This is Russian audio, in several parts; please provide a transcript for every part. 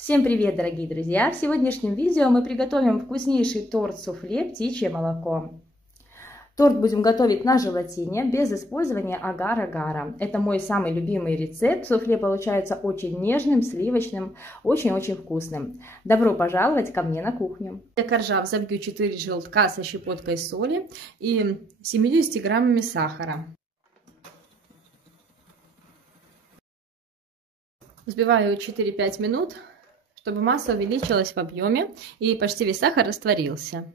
Всем привет, дорогие друзья! В сегодняшнем видео мы приготовим вкуснейший торт-суфле «Птичье молоко». Торт будем готовить на желатине без использования агар-агара. Это мой самый любимый рецепт. Суфле получается очень нежным, сливочным, очень-очень вкусным. Добро пожаловать ко мне на кухню. Для коржа взобью 4 желтка со щепоткой соли и 70 граммами сахара. Взбиваю 4-5 минут, чтобы масса увеличилась в объеме и почти весь сахар растворился.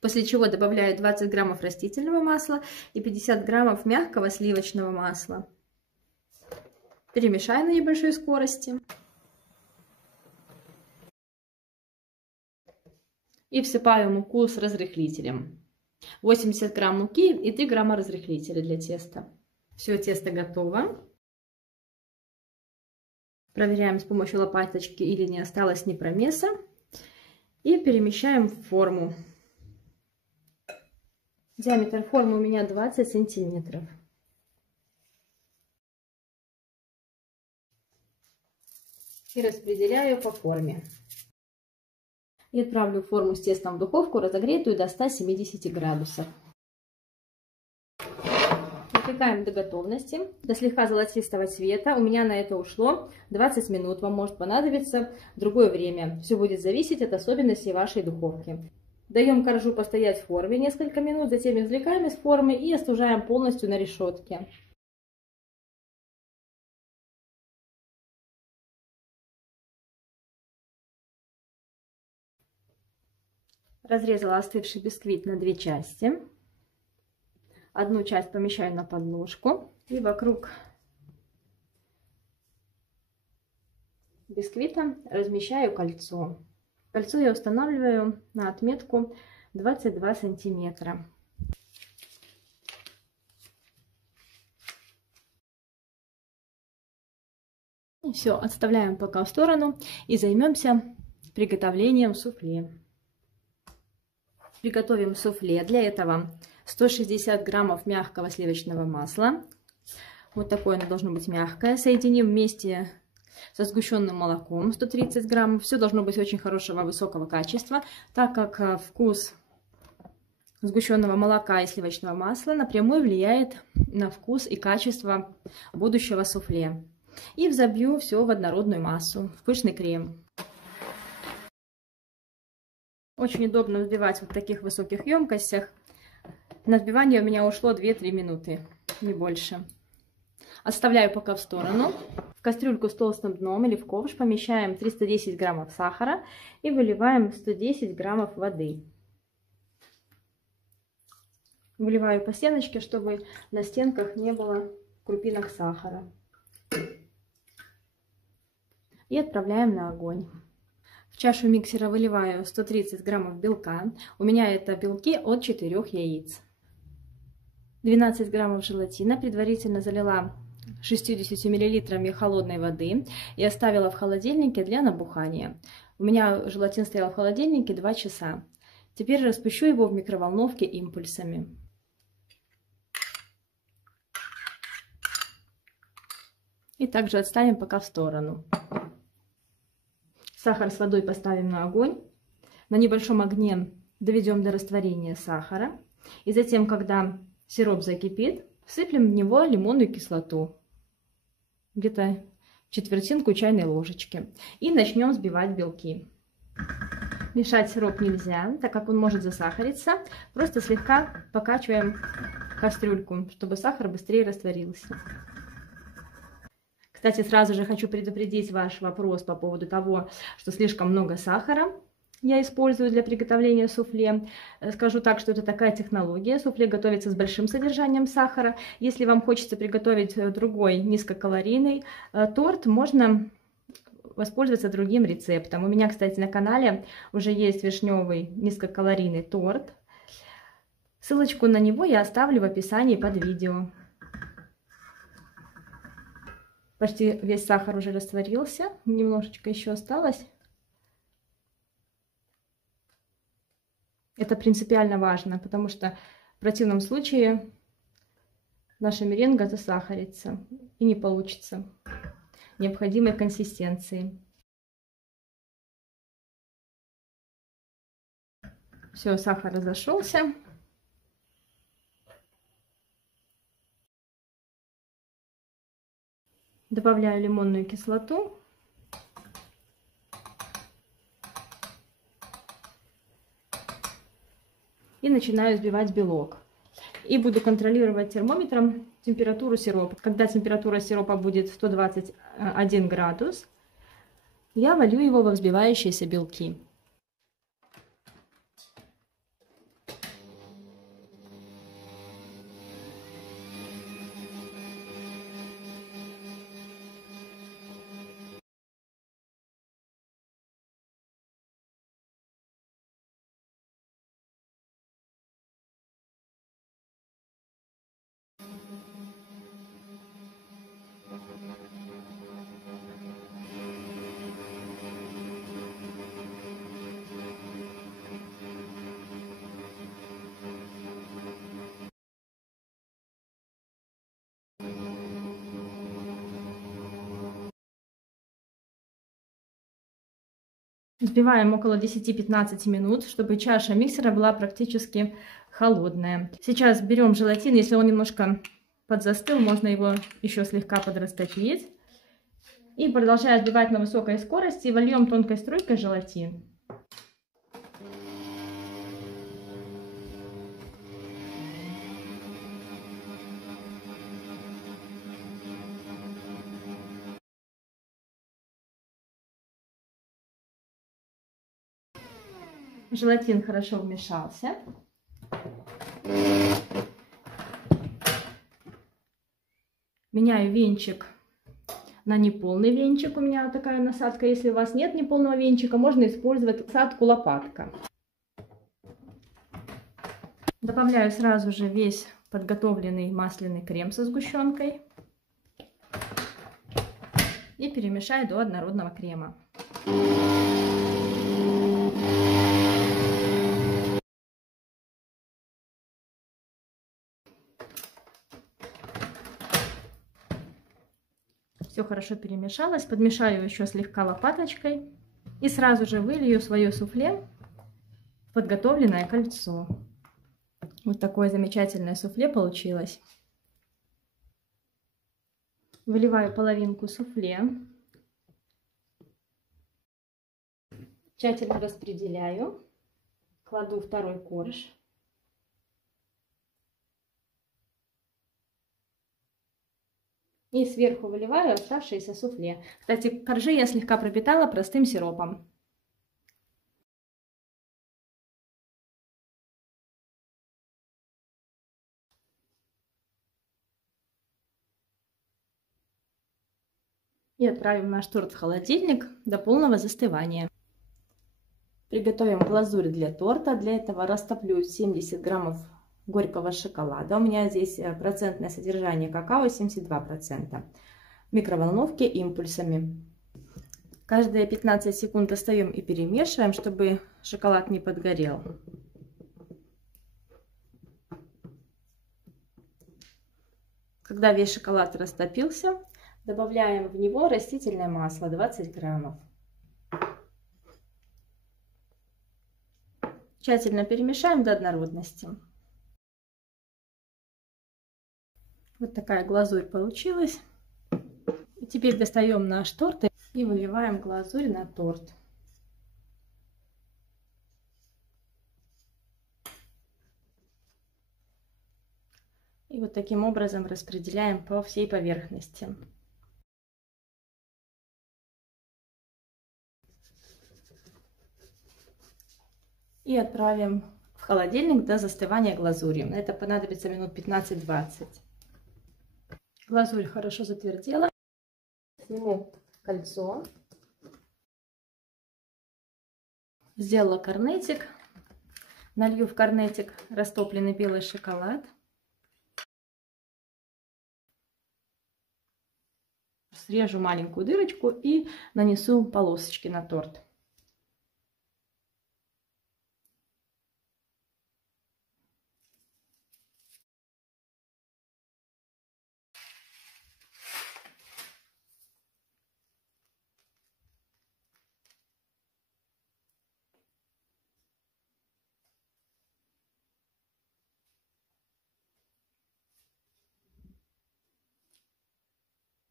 После чего добавляю 20 граммов растительного масла и 50 граммов мягкого сливочного масла. Перемешаю на небольшой скорости. И всыпаю муку с разрыхлителем. 80 грамм муки и 3 грамма разрыхлителя для теста. Все, тесто готово. Проверяем с помощью лопаточки, или не осталось ни промеса. И перемещаем в форму. Диаметр формы у меня 20 сантиметров. И распределяю по форме. И отправлю форму с тестом в духовку, разогретую до 170 градусов. Выпекаем до готовности, до слегка золотистого цвета. У меня на это ушло 20 минут. Вам может понадобиться другое время. Все будет зависеть от особенностей вашей духовки. Даем коржу постоять в форме несколько минут, затем извлекаем из формы и остужаем полностью на решетке. Разрезала остывший бисквит на 2 части. Одну часть помещаю на подложку и вокруг бисквита размещаю кольцо. Кольцо я устанавливаю на отметку 22 сантиметра. И все, отставляем пока в сторону и займемся приготовлением суфле. Приготовим суфле. Для этого 160 граммов мягкого сливочного масла. Вот такое оно должно быть мягкое. Соединим вместе со сгущенным молоком 130 граммов. Все должно быть очень хорошего, высокого качества, так как вкус сгущенного молока и сливочного масла напрямую влияет на вкус и качество будущего суфле. И взобью все в однородную массу, в пышный крем. Очень удобно взбивать в таких высоких емкостях. На взбивание у меня ушло 2-3 минуты, не больше. Оставляю пока в сторону. В кастрюльку с толстым дном или в ковш помещаем 310 граммов сахара и выливаем 110 граммов воды. Выливаю по стеночке, чтобы на стенках не было крупинок сахара. И отправляем на огонь. В чашу миксера выливаю 130 граммов белка. У меня это белки от 4 яиц. 12 граммов желатина предварительно залила 60 миллилитрами холодной воды и оставила в холодильнике для набухания. У меня желатин стоял в холодильнике 2 часа. Теперь распущу его в микроволновке импульсами. И также отставим пока в сторону. Сахар с водой поставим на огонь. На небольшом огне доведем до растворения сахара. И затем, когда сироп закипит, всыплем в него лимонную кислоту. Где-то четвертинку чайной ложечки. И начнем взбивать белки. Мешать сироп нельзя, так как он может засахариться. Просто слегка покачиваем кастрюльку, чтобы сахар быстрее растворился. Кстати, сразу же хочу предупредить ваш вопрос по поводу того, что слишком много сахара я использую для приготовления суфле. Скажу так, что это такая технология. Суфле готовится с большим содержанием сахара. Если вам хочется приготовить другой низкокалорийный торт, можно воспользоваться другим рецептом. У меня, кстати, на канале уже есть вишневый низкокалорийный торт. Ссылочку на него я оставлю в описании под видео. Почти весь сахар уже растворился, немножечко еще осталось. Это принципиально важно, потому что в противном случае наша меренга засахарится и не получится необходимой консистенции. Все, сахар разошелся. Добавляю лимонную кислоту. И начинаю взбивать белок. И буду контролировать термометром температуру сиропа. Когда температура сиропа будет 121 градус, я волью его во взбивающиеся белки. Взбиваем около 10-15 минут, чтобы чаша миксера была практически холодная. Сейчас берем желатин, если он немножко подзастыл, можно его еще слегка подрастопить. И продолжая взбивать на высокой скорости, вольем тонкой струйкой желатин. Желатин хорошо вмешался. Меняю венчик на неполный венчик. У меня такая насадка. Если у вас нет неполного венчика, можно использовать насадку лопатка. Добавляю сразу же весь подготовленный масляный крем со сгущенкой. И перемешаю до однородного крема. Все хорошо перемешалось. Подмешаю еще слегка лопаточкой. И сразу же вылью свое суфле в подготовленное кольцо. Вот такое замечательное суфле получилось. Выливаю половинку суфле. Тщательно распределяю. Кладу второй корж. И сверху выливаю оставшееся суфле. Кстати, коржи я слегка пропитала простым сиропом. И отправим наш торт в холодильник до полного застывания. Приготовим глазурь для торта. Для этого растоплю 70 граммов горького шоколада. У меня здесь процентное содержание какао 72%. В микроволновке импульсами. Каждые 15 секунд достаем и перемешиваем, чтобы шоколад не подгорел. Когда весь шоколад растопился, добавляем в него растительное масло 20 граммов. Тщательно перемешаем до однородности. Вот такая глазурь получилась. И теперь достаем наш торт и выливаем глазурь на торт. И вот таким образом распределяем по всей поверхности. И отправим в холодильник до застывания глазури. Это понадобится минут 15-20. Глазурь хорошо затвердела. Сниму кольцо. Сделала корнетик. Налью в корнетик растопленный белый шоколад. Срежу маленькую дырочку и нанесу полосочки на торт.